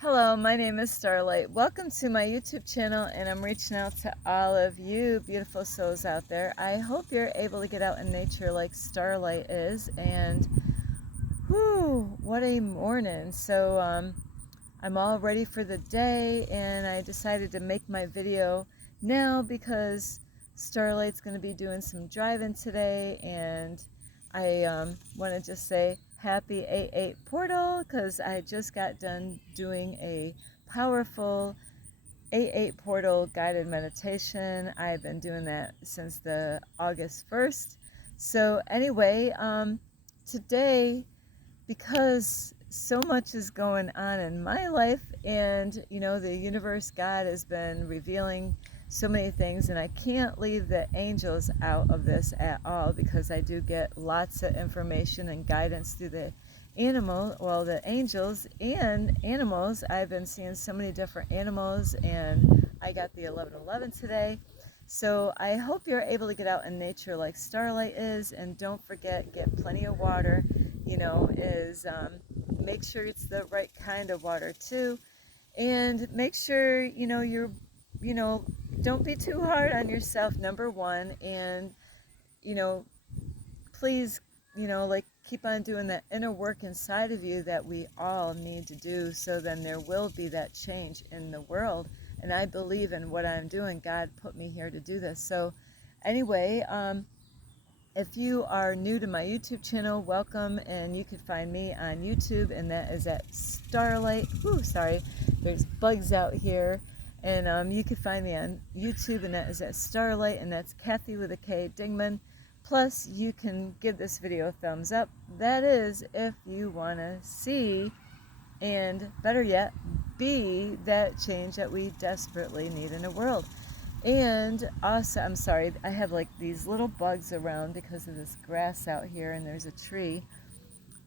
Hello, my name is Starlight. Welcome to my YouTube channel, and I'm reaching out to all of you beautiful souls out there. I hope you're able to get out in nature like Starlight is, and whew, what a morning. I'm all ready for the day, and I decided to make my video now because Starlight's going to be doing some driving today, and I want to just say happy 8/8 portal because I just got done doing a powerful 8/8 portal guided meditation. I've been doing that since the August 1st. So anyway, today, because so much is going on in my life, and the universe, God has been revealing so many things, and I can't leave the angels out of this at all because I do get lots of information and guidance through the the angels and animals. I've been seeing so many different animals, and I got the 1111 today. So I hope you're able to get out in nature like Starlight is, and don't forget, get plenty of water. Make sure it's the right kind of water too, and make sure don't be too hard on yourself, number one, and please keep on doing that inner work inside of you that we all need to do, so then there will be that change in the world. And I believe in what I'm doing. God put me here to do this. So anyway, if you are new to my YouTube channel, welcome, and you can find me on YouTube, and that is at Starlight. Ooh, sorry, there's bugs out here. And you can find me on YouTube, and that is at Starlight, and that's Kathy with a K, Dingman. Plus, you can give this video a thumbs up. That is if you want to see, and better yet, be that change that we desperately need in the world. And also, I'm sorry, I have like these little bugs around because of this grass out here, and there's a tree.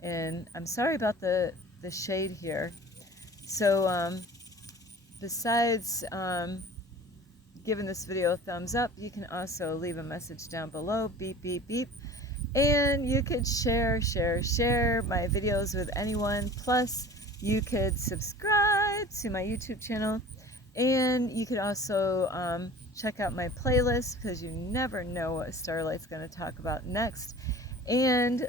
And I'm sorry about the shade here. So besides giving this video a thumbs up, you can also leave a message down below, beep, beep, beep. And you could share my videos with anyone. Plus, you could subscribe to my YouTube channel. And you could also check out my playlist, because you never know what Starlight's going to talk about next. And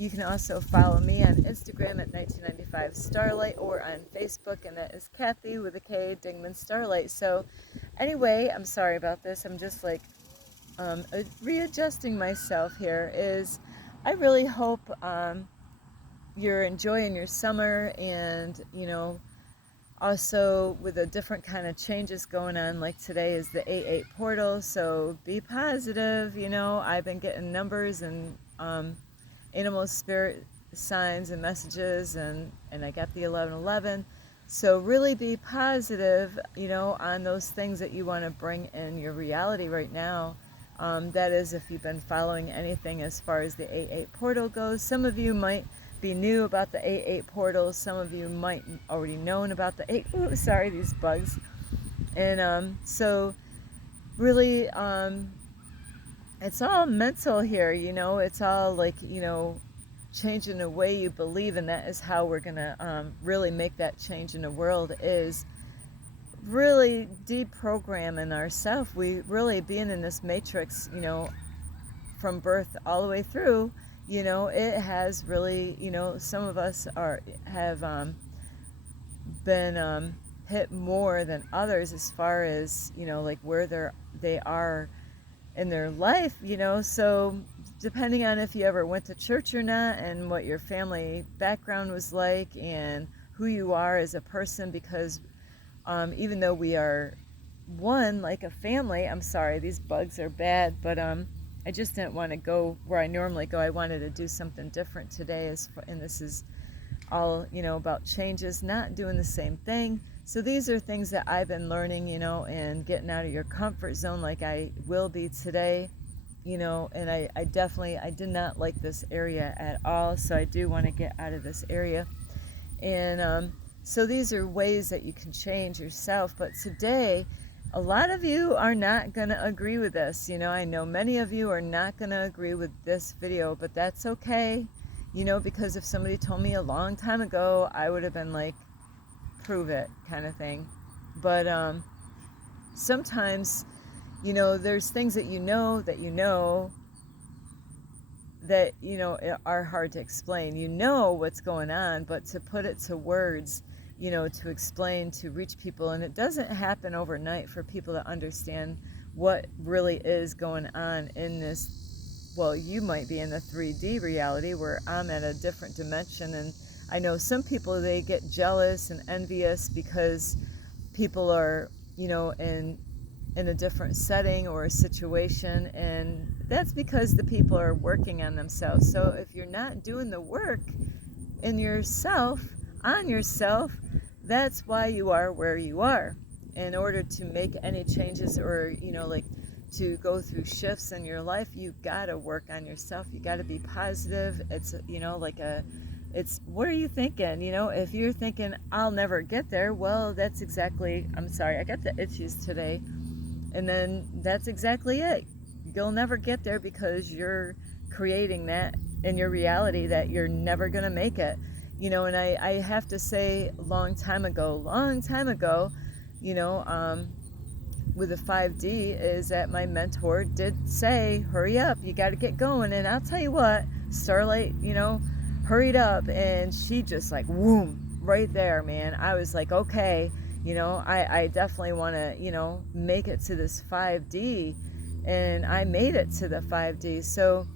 you can also follow me on Instagram at 1995 Starlight, or on Facebook, and that is Kathy with a K, Dingman Starlight. So anyway, I'm sorry about this. I'm just like readjusting myself here. I really hope you're enjoying your summer, and also with a different kind of changes going on. Like today is the 8/8 portal, so be positive. I've been getting numbers and animal spirit signs and messages, and I got the 1111. So really be positive, on those things that you want to bring in your reality right now. That is, if you've been following anything as far as the 8/8 portal goes. Some of you might be new about the 8/8 portal. Some of you might already known about the 8. Ooh, sorry, these bugs. And so really, it's all mental here. It's all like changing the way you believe, and that is how we're gonna really make that change in the world, is really deprogramming ourselves. We really being in this matrix, from birth all the way through. It has really, some of us have been hit more than others as far as like where they are in their life. So depending on if you ever went to church or not, and what your family background was like, and who you are as a person, because even though we are one, like a family. I'm sorry, these bugs are bad, but I just didn't want to go where I normally go. I wanted to do something different today, and this is all about changes, not doing the same thing. So these are things that I've been learning, and getting out of your comfort zone, like I will be today. And I definitely, I did not like this area at all, so I do want to get out of this area. And so these are ways that you can change yourself. But today, a lot of you are not going to agree with this. I know many of you are not going to agree with this video, but that's okay. Because if somebody told me a long time ago, I would have been like, prove it kind of thing. But sometimes, there's things that that are hard to explain. You know what's going on, but to put it to words, to explain, to reach people, and it doesn't happen overnight for people to understand what really is going on in this. Well, you might be in the 3D reality where I'm at a different dimension, and I know some people, they get jealous and envious because people are, in a different setting or a situation, and that's because the people are working on themselves. So if you're not doing the work in yourself, on yourself, that's why you are where you are. In order to make any changes, or to go through shifts in your life, you gotta work on yourself. You gotta be positive. It's it's what are you thinking? If you're thinking I'll never get there, well, that's exactly, I'm sorry, I got the itchies today. And then that's exactly it. You'll never get there because you're creating that in your reality that you're never going to make it. And I have to say, long time ago, with the 5D, is that my mentor did say, hurry up, you got to get going. And I'll tell you what, Starlight, hurried up, and she just like, whoom, right there, man. I was like, okay, I definitely want to, make it to this 5D, and I made it to the 5D. So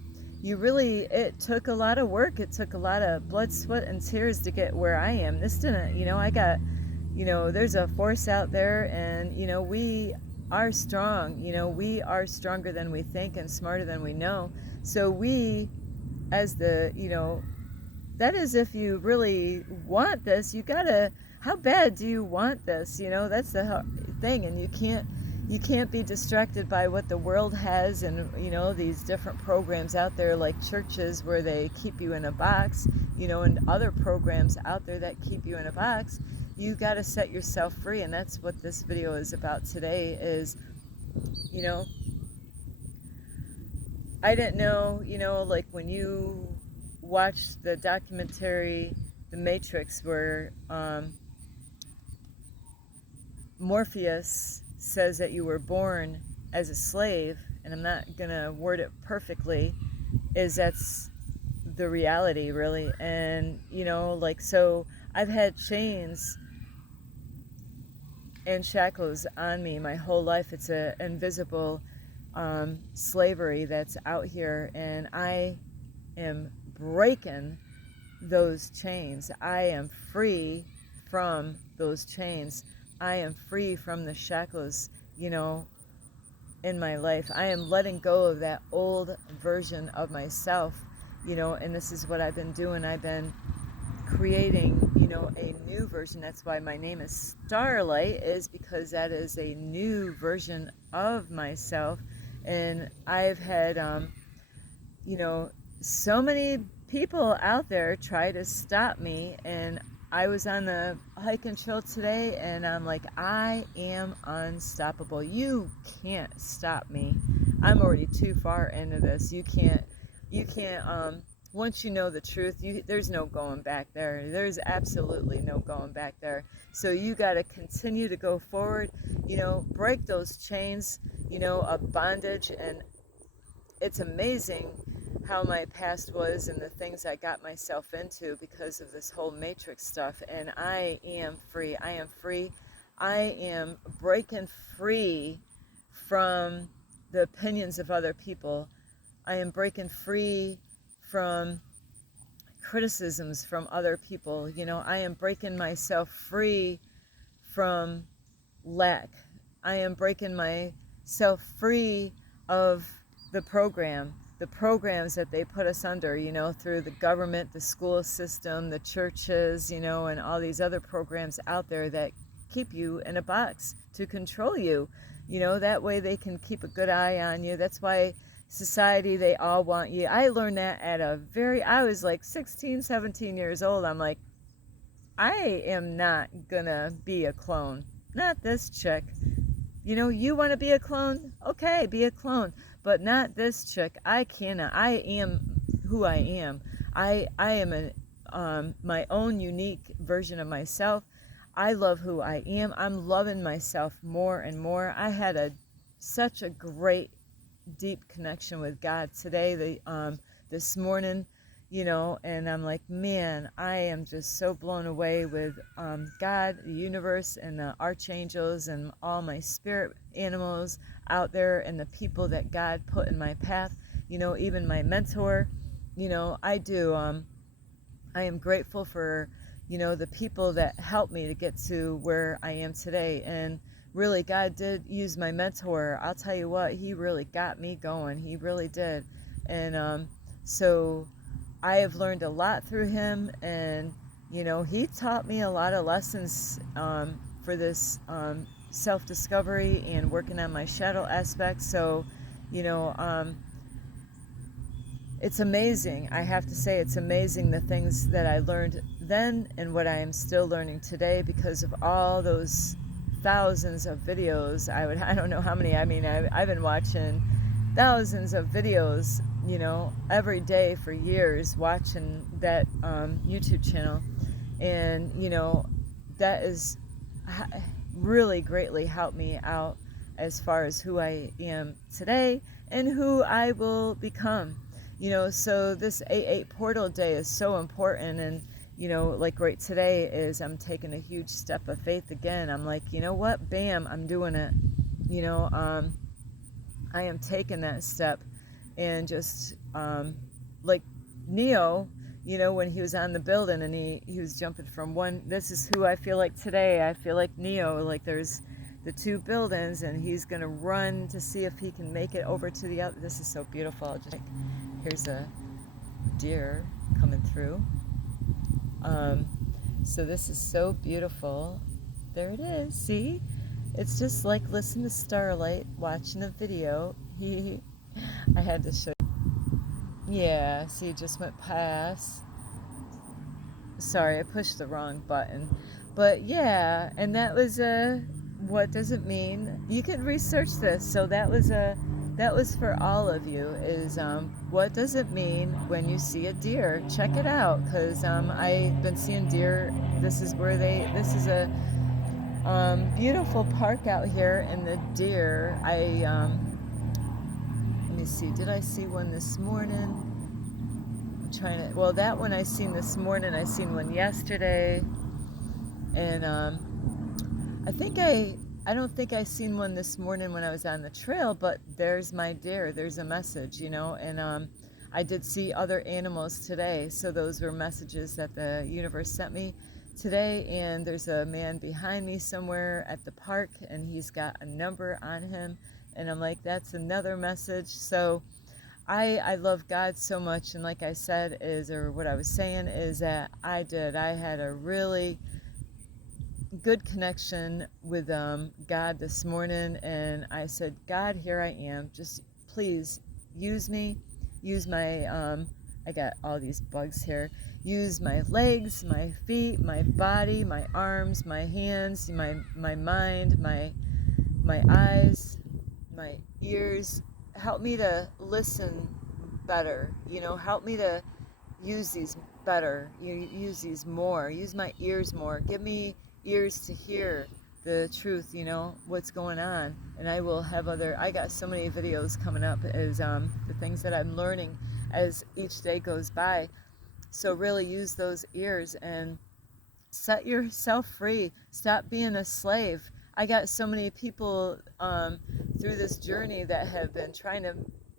it took a lot of work. It took a lot of blood, sweat, and tears to get where I am. This didn't, I got, there's a force out there, and, we are strong. We are stronger than we think and smarter than we know. So we, as the, that is, if you really want this, you gotta, how bad do you want this? That's the thing, and you can't be distracted by what the world has, and these different programs out there, like churches where they keep you in a box, and other programs out there that keep you in a box. You got to set yourself free, and that's what this video is about today. Is I didn't know, like when you watch the documentary The Matrix, where Morpheus says that you were born as a slave, and I'm not gonna word it perfectly, that's the reality, really. And so I've had chains and shackles on me my whole life. It's an invisible slavery that's out here, and I am breaking those chains. I am free from those chains. I am free from the shackles, in my life. I am letting go of that old version of myself, and this is what I've been doing. I've been creating, a new version. That's why my name is Starlight, is because that is a new version of myself. And I've had, so many people out there try to stop me, and I was on the hike and trail today, and I'm like, I am unstoppable. You can't stop me. I'm already too far into this. You can't, once you know the truth, there's no going back there. There's absolutely no going back there. So you got to continue to go forward, break those chains, of bondage. And it's amazing how my past was and the things I got myself into because of this whole Matrix stuff. And I am free. I am free. I am breaking free from the opinions of other people. I am breaking free from criticisms from other people. I am breaking myself free from lack. I am breaking myself free of the programs that they put us under, through the government, the school system, the churches, and all these other programs out there that keep you in a box to control you. That way they can keep a good eye on you. That's why society, they all want you. I learned that I was like 16, 17 years old. I'm like, I am not gonna be a clone. Not this chick. You want to be a clone? Okay, be a clone. But not this chick. I cannot. I am who I am. I am my own unique version of myself. I love who I am. I'm loving myself more and more. I had such a great deep connection with God today, this morning, and I'm like, man, I am just so blown away with God, the universe, and the archangels, and all my spirit animals out there, and the people that God put in my path, even my mentor. I am grateful for, the people that helped me to get to where I am today. And really, God did use my mentor. I'll tell you what, he really got me going. He really did. And so I have learned a lot through him. And, he taught me a lot of lessons for this self-discovery and working on my shadow aspect. So, you know, it's amazing. I have to say, it's amazing the things that I learned then and what I am still learning today because of all those thousands of videos. I don't know how many. I mean, I've been watching thousands of videos, every day for years, watching that YouTube channel. And, that is really greatly helped me out as far as who I am today and who I will become. So this 8/8 portal day is so important. And, like right today is I'm taking a huge step of faith again. I'm like, you know what? Bam, I'm doing it. I am taking that step. And just like Neo, when he was on the building and he was jumping from one, this is who I feel like today. I feel like Neo, like there's the two buildings and he's going to run to see if he can make it over to the other. This is so beautiful. Here's a deer coming through. So this is so beautiful. There it is. See? It's just like listening to Starlight, watching a video. I had to show you. Yeah, see, it just went past. Sorry, I pushed the wrong button. But yeah, and that was what does it mean? You can research this. So that was for all of you, is what does it mean when you see a deer? Check it out, because I've been seeing deer. This is a beautiful park out here, and the deer, let me see, did I see one this morning? That one I seen this morning. I seen one yesterday, and I don't think I seen one this morning when I was on the trail, but there's my deer. There's a message, and I did see other animals today. So those were messages that the universe sent me today. And there's a man behind me somewhere at the park, and he's got a number on him. And I'm like, that's another message. So I love God so much. And like I said, what I was saying is that I had a really good connection with God this morning, and I said, God, here I am, just please use me, use my I got all these bugs here, use my legs, my feet, my body, my arms, my hands, my mind, my eyes, my ears. Help me to listen better, help me to use these better, use these more, use my ears more, give me ears to hear the truth, what's going on. And I got so many videos coming up as the things that I'm learning as each day goes by. So really use those ears and set yourself free. Stop being a slave. I got so many people through this journey that have been trying to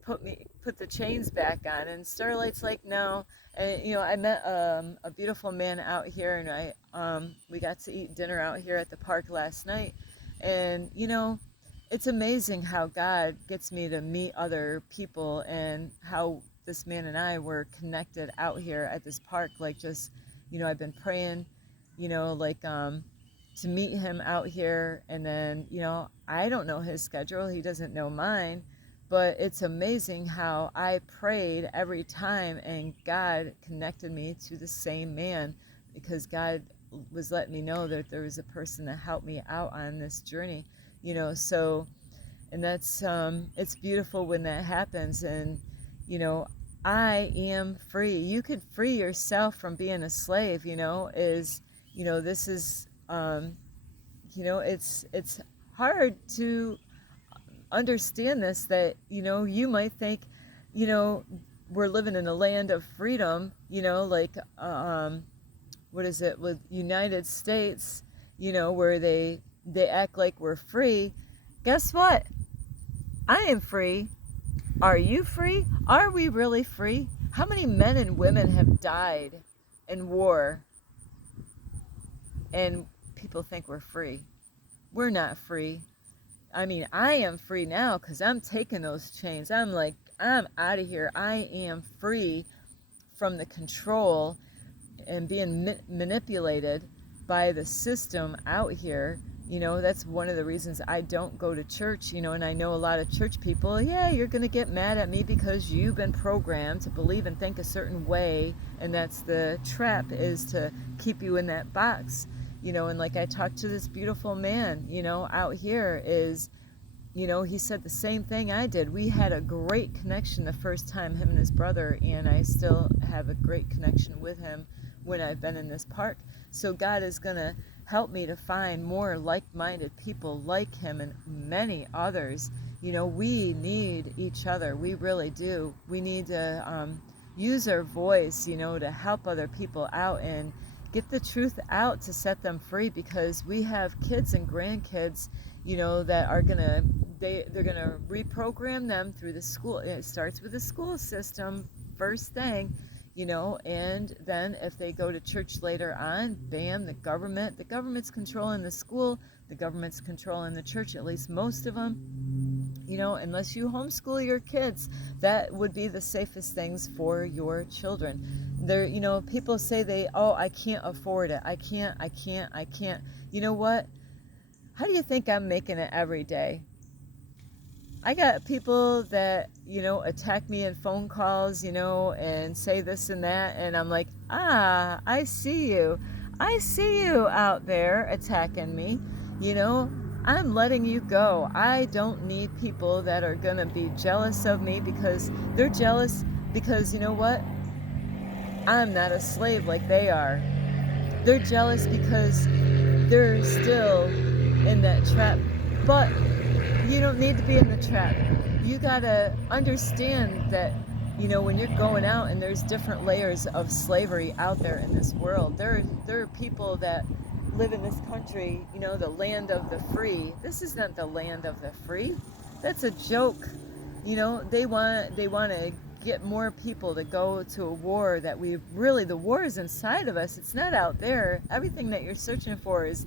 put the chains back on, and Starlight's like, no. And I met a beautiful man out here, and we got to eat dinner out here at the park last night. And it's amazing how God gets me to meet other people, and how this man and I were connected out here at this park. Like, just I've been praying, to meet him out here. And then I don't know his schedule, he doesn't know mine. But it's amazing how I prayed every time, and God connected me to the same man, because God was letting me know that there was a person to help me out on this journey, so, and that's, it's beautiful when that happens. And, I am free. You could free yourself from being a slave, this is, it's hard to understand this, that, you might think, we're living in a land of freedom, like, what is it with United States, where they act like we're free. Guess what? I am free. Are you free? Are we really free? How many men and women have died in war, and people think we're free? We're not free. I mean, I am free now because I'm taking those chains. I'm out of here. I am free from the control and being manipulated by the system out here. That's one of the reasons I don't go to church, and I know a lot of church people, yeah, you're going to get mad at me because you've been programmed to believe and think a certain way, and that's the trap, is to keep you in that box. And like I talked to this beautiful man, out here, is, he said the same thing I did. We had a great connection the first time, him and his brother, and I still have a great connection with him when I've been in this park. So God is going to help me to find more like-minded people like him and many others. We need each other. We really do. We need to use our voice, to help other people out and get the truth out to set them free, because we have kids and grandkids, that are they're gonna reprogram them through the school. It starts with the school system first thing, and then if they go to church later on, bam, the government's controlling the school, the government's controlling the church, at least most of them. Unless you homeschool your kids, that would be the safest things for your children. There, people say I can't afford it. I can't. You know what? How do you think I'm making it every day? I got people that, attack me in phone calls, and say this and that, and I'm like, I see you. I see you out there attacking me. I'm letting you go. I don't need people that are going to be jealous of me because they're jealous because, you know what? I'm not a slave like they are. They're jealous because they're still in that trap. But you don't need to be in the trap. You got to understand that, when you're going out, and there's different layers of slavery out there in this world. There are people that live in this country, the land of the free. This is not the land of the free. That's a joke. They want to get more people to go to a war that the war is inside of us. It's not out there. Everything that you're searching for is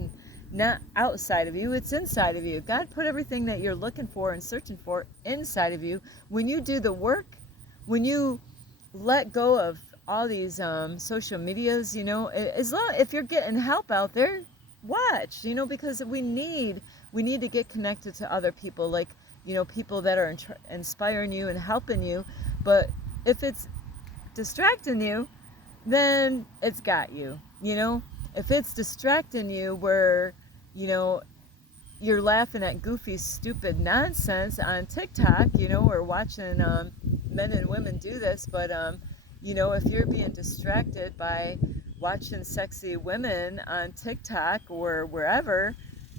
not outside of you, it's inside of you. God put everything that you're looking for and searching for inside of you. When you do the work, when you let go of all these social medias, if you're getting help out there, watch, because we need to get connected to other people, like, people that are inspiring you and helping you. But if it's distracting you, then it's got you. If it's distracting you where, you're laughing at goofy, stupid nonsense on TikTok, or watching men and women do this, but, if you're being distracted by watching sexy women on TikTok or wherever,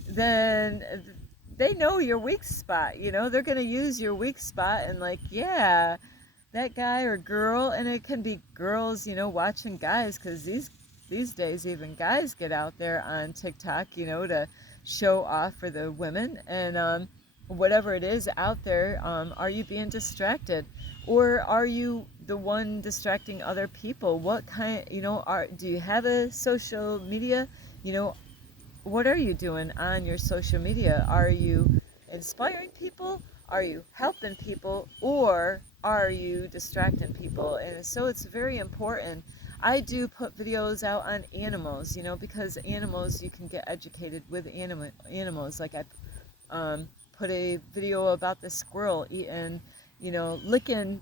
then they know your weak spot. They're going to use your weak spot and yeah, that guy or girl, and it can be girls, watching guys, because these days even guys get out there on TikTok, to show off for the women, and whatever it is out there, are you being distracted, or are you the one distracting other people? What kind, do you have a social media? What are you doing on your social media? Are you inspiring people? Are you helping people? Or are you distracting people? And so it's very important. I do put videos out on animals, because animals, you can get educated with animals. Like I put a video about the squirrel eating, licking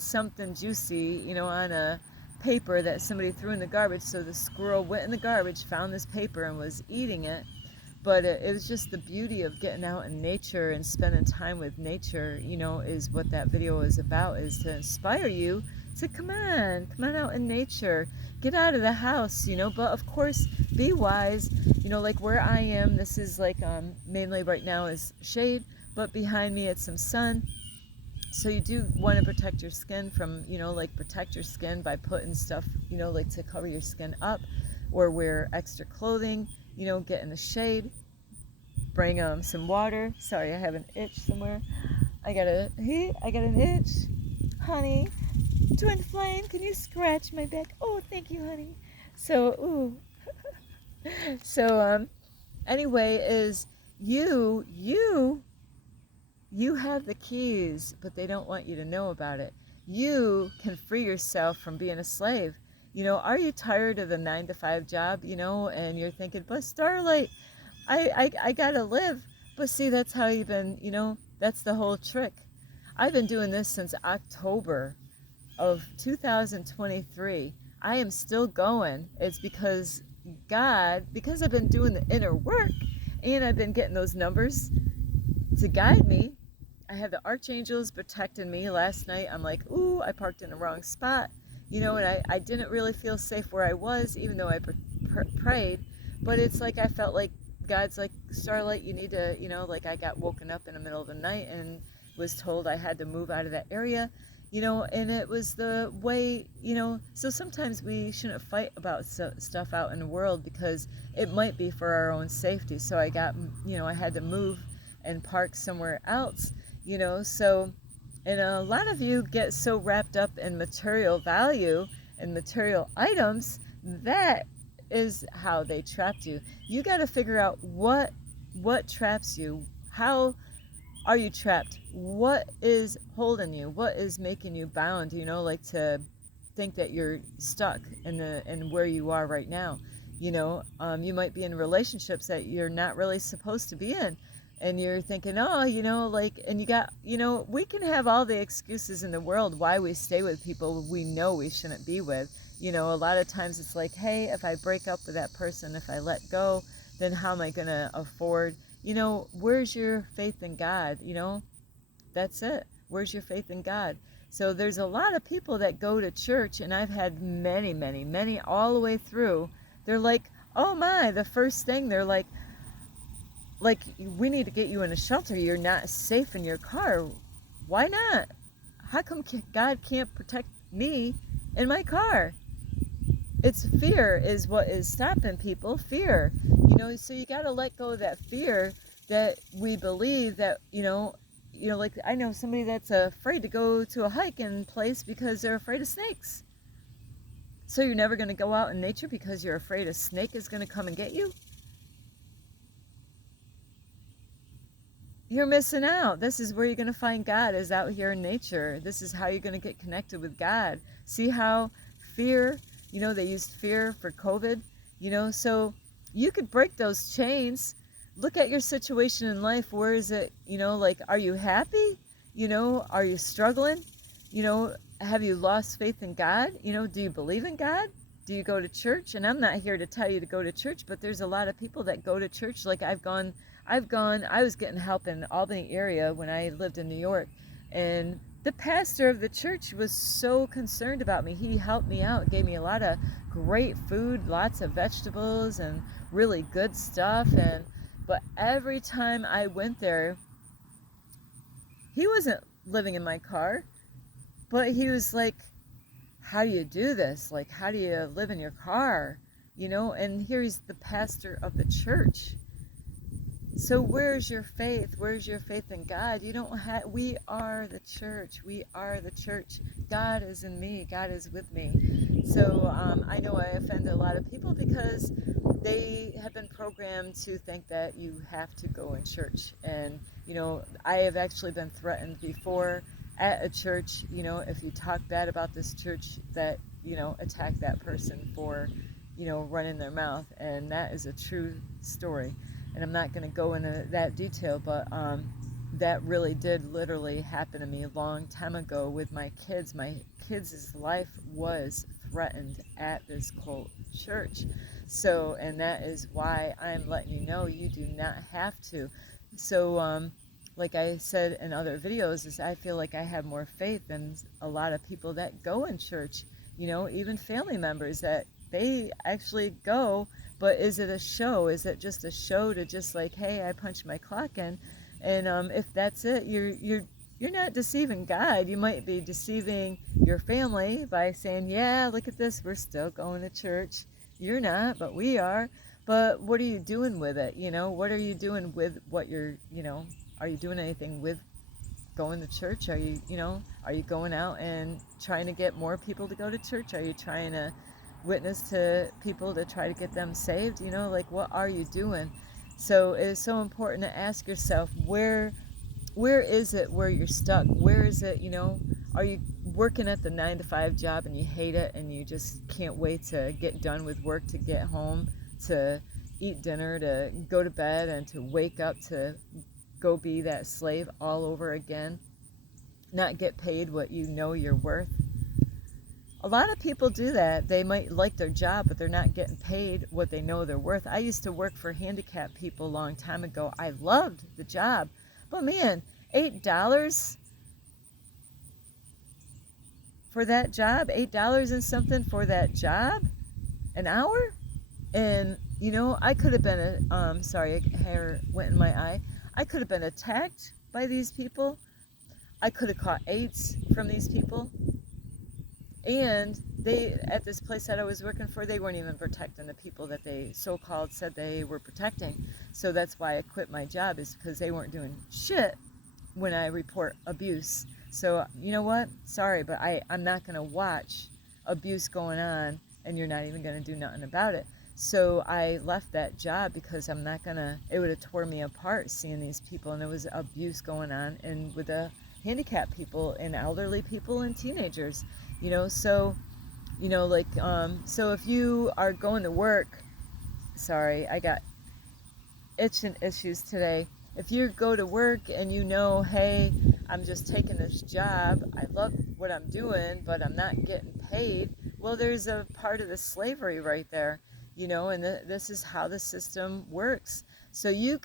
something juicy, on a paper that somebody threw in the garbage. So the squirrel went in the garbage, found this paper, and was eating it. But it was just the beauty of getting out in nature and spending time with nature, is what that video is about, is to inspire you So come on out in nature. Get out of the house, but of course, be wise. Like where I am, this is like mainly right now is shade, but behind me it's some sun. So you do want to protect your skin from, like protect your skin by putting stuff, like to cover your skin up, or wear extra clothing, get in the shade, bring some water. Sorry, I have an itch somewhere. I got an itch. Honey, twin flame, can you scratch my back? Oh, thank you, honey. So, ooh. So, anyway, is you have the keys, but they don't want you to know about it. You can free yourself from being a slave. Are you tired of the 9 to 5 job, and you're thinking, but Starlight, I gotta live. But see, that's how you've been, that's the whole trick. I've been doing this since October of 2023. I am still going. It's because because I've been doing the inner work and I've been getting those numbers to guide me. I had the archangels protecting me last night. I'm like, ooh, I parked in the wrong spot, and I didn't really feel safe where I was, even though I prayed. But it's like I felt like God's like, Starlight, you need to, like I got woken up in the middle of the night and was told I had to move out of that area, and it was the way, so sometimes we shouldn't fight about stuff out in the world because it might be for our own safety. So I got, I had to move and park somewhere else, so, and a lot of you get so wrapped up in material value and material items. That is how they trapped you. You got to figure out what traps you. How are you trapped? What is holding you? What is making you bound, like to think that you're stuck in where you are right now. You might be in relationships that you're not really supposed to be in. And you're thinking, oh, and you got, we can have all the excuses in the world why we stay with people we know we shouldn't be with. A lot of times it's like, hey, if I break up with that person, if I let go, then how am I going to afford, where's your faith in God? That's it. Where's your faith in God? So there's a lot of people that go to church, and I've had many, many, many all the way through. They're like, oh my, the first thing, they're like, we need to get you in a shelter. You're not safe in your car. Why not? How come God can't protect me in my car? It's fear is what is stopping people. Fear. So you got to let go of that fear that we believe that, like I know somebody that's afraid to go to a hiking place because they're afraid of snakes. So you're never going to go out in nature because you're afraid a snake is going to come and get you? You're missing out. This is where you're going to find God, is out here in nature. This is how you're going to get connected with God. See how fear, they used fear for COVID, so you could break those chains. Look at your situation in life. Where is it, are you happy? Are you struggling? Have you lost faith in God? Do you believe in God? Do you go to church? And I'm not here to tell you to go to church, but there's a lot of people that go to church. Like I was getting help in the Albany area when I lived in New York, and the pastor of the church was so concerned about me. He helped me out, gave me a lot of great food, lots of vegetables and really good stuff. But every time I went there, he wasn't living in my car, but he was like, how do you do this? Like, how do you live in your car? And here he's the pastor of the church. So where's your faith? Where's your faith in God? We are the church. We are the church. God is in me. God is with me. So I know I offend a lot of people because they have been programmed to think that you have to go in church. And, I have actually been threatened before at a church, if you talk bad about this church, that, attack that person for, running their mouth. And that is a true story. And I'm not going to go into that detail, but that really did literally happen to me a long time ago with my kids. My kids' life was threatened at this cult church. So, and that is why I'm letting you know you do not have to. So, like I said in other videos, is I feel like I have more faith than a lot of people that go in church, even family members that they actually go, but is it a show? Is it just a show to just like, hey, I punched my clock in? And if that's it, you're not deceiving God. You might be deceiving your family by saying, yeah, look at this, we're still going to church. You're not, but we are. But what are you doing with it? What are you doing with what you're, are you doing anything with going to church? Are you going out and trying to get more people to go to church? Are you trying to witness to people to try to get them saved? Like, what are you doing? So it is so important to ask yourself, where is it where you're stuck? Where is it, are you working at the 9-to-5 job and you hate it and you just can't wait to get done with work, to get home, to eat dinner, to go to bed, and to wake up to go be that slave all over again, not get paid what you know you're worth? A lot of people do that. They might like their job, but they're not getting paid what they know they're worth. I used to work for handicapped people a long time ago. I loved the job. But man, $8 for that job, $8 and something for that job, an hour? And, I could have been, sorry, hair went in my eye. I could have been attacked by these people. I could have caught AIDS from these people. And they, at this place that I was working for, they weren't even protecting the people that they so-called said they were protecting. So that's why I quit my job, is because they weren't doing shit when I report abuse. So, you know what? Sorry, but I'm not going to watch abuse going on and you're not even going to do nothing about it. So I left that job because I'm not going to, it would have tore me apart seeing these people, and there was abuse going on, and with the handicapped people and elderly people and teenagers. So if you are going to work, sorry, I got itching issues today. If you go to work and hey, I'm just taking this job, I love what I'm doing, but I'm not getting paid, well, there's a part of the slavery right there, and this is how the system works. So you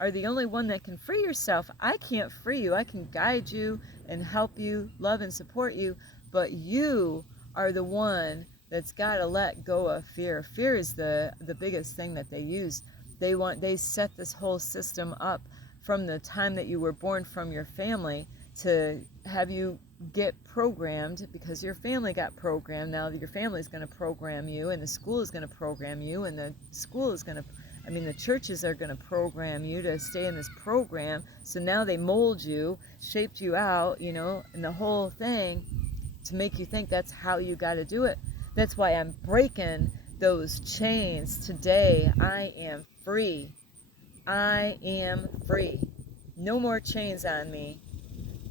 are the only one that can free yourself. I can't free you. I can guide you and help you, love and support you, but you are the one that's got to let go of fear. Fear is the biggest thing that they use. They set this whole system up from the time that you were born from your family to have you get programmed, because your family got programmed. Now your family is going to program you, and the school is going to program you, and the school is going to, the churches are going to program you to stay in this program. So now they mold you, shaped you out, and the whole thing to make you think that's how you got to do it. That's why I'm breaking those chains today. I am free. I am free. No more chains on me.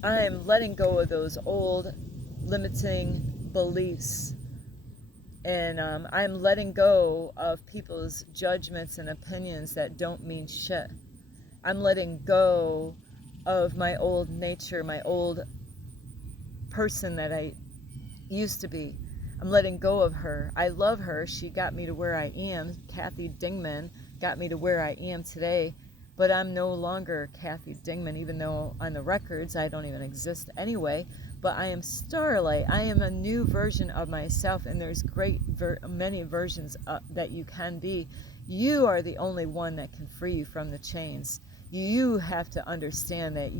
I am letting go of those old limiting beliefs. And I'm letting go of people's judgments and opinions that don't mean shit. I'm letting go of my old nature, my old person that I used to be. I'm letting go of her. I love her. She got me to where I am. Kathy Dingman got me to where I am today. But I'm no longer Kathy Dingman, even though on the records I don't even exist anyway. But I am Starlight. I am a new version of myself, and there's many versions that you can be. You are the only one that can free you from the chains. You have to understand that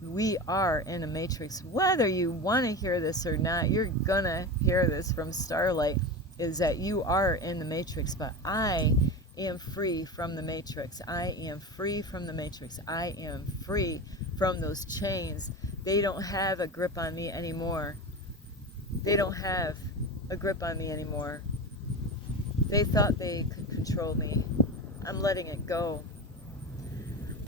we are in a matrix. Whether you want to hear this or not, you're gonna hear this from Starlight, is that you are in the matrix, but I am free from the matrix. I am free from the matrix. I am free from those chains. They don't have a grip on me anymore. They don't have a grip on me anymore. They thought they could control me. I'm letting it go.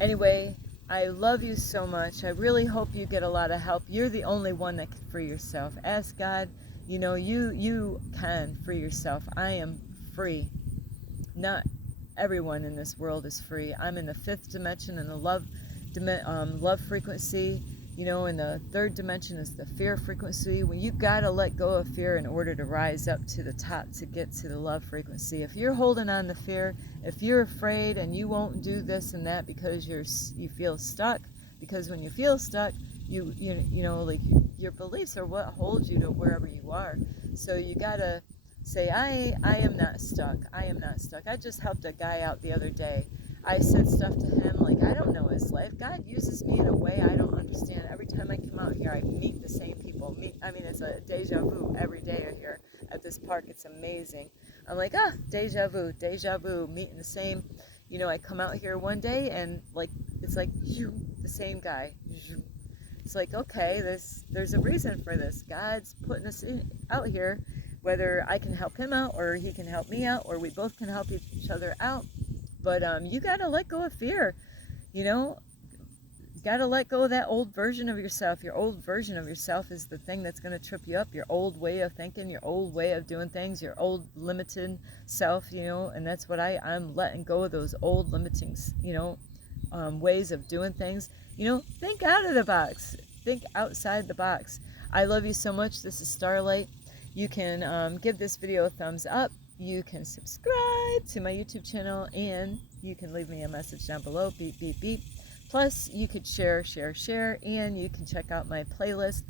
Anyway, I love you so much. I really hope you get a lot of help. You're the only one that can free yourself. Ask God. You can free yourself. I am free. Not everyone in this world is free. I'm in the fifth dimension, in the love frequency. You know, and the third dimension is the fear frequency. When you gotta let go of fear in order to rise up to the top to get to the love frequency. If you're holding on to fear, if you're afraid and you won't do this and that because you feel stuck, because when you feel stuck, you know, like your beliefs are what holds you to wherever you are. So you gotta say, I am not stuck. I am not stuck. I just helped a guy out the other day. I said stuff to him like, I don't know his life. God uses me in a way I don't understand. Every time I come out here, I meet the same people. I mean, it's a deja vu every day here at this park. It's amazing. I'm like, deja vu, meeting the same. You know, I come out here one day and like, it's like, the same guy. It's like, okay, there's a reason for this. God's putting us out here, whether I can help him out or he can help me out or we both can help each other out. But you got to let go of fear, you know, got to let go of that old version of yourself. Your old version of yourself is the thing that's going to trip you up, your old way of thinking, your old way of doing things, your old limited self, you know, and that's what I'm letting go of those old limiting, you know, ways of doing things. You know, think out of the box, think outside the box. I love you so much. This is Starlight. You can give this video a thumbs up. You can subscribe to my YouTube channel, and you can leave me a message down below, beep, beep, beep. Plus, you could share, and you can check out my playlist.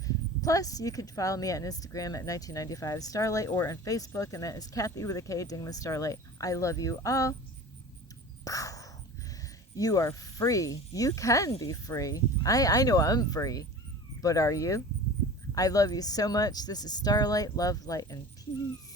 Plus, you could follow me on Instagram at 1995 Starlight or on Facebook, and that is Kathy with a K, Dingman Starlight. I love you all. You are free. You can be free. I know I'm free, but are you? I love you so much. This is Starlight, love, light, and peace.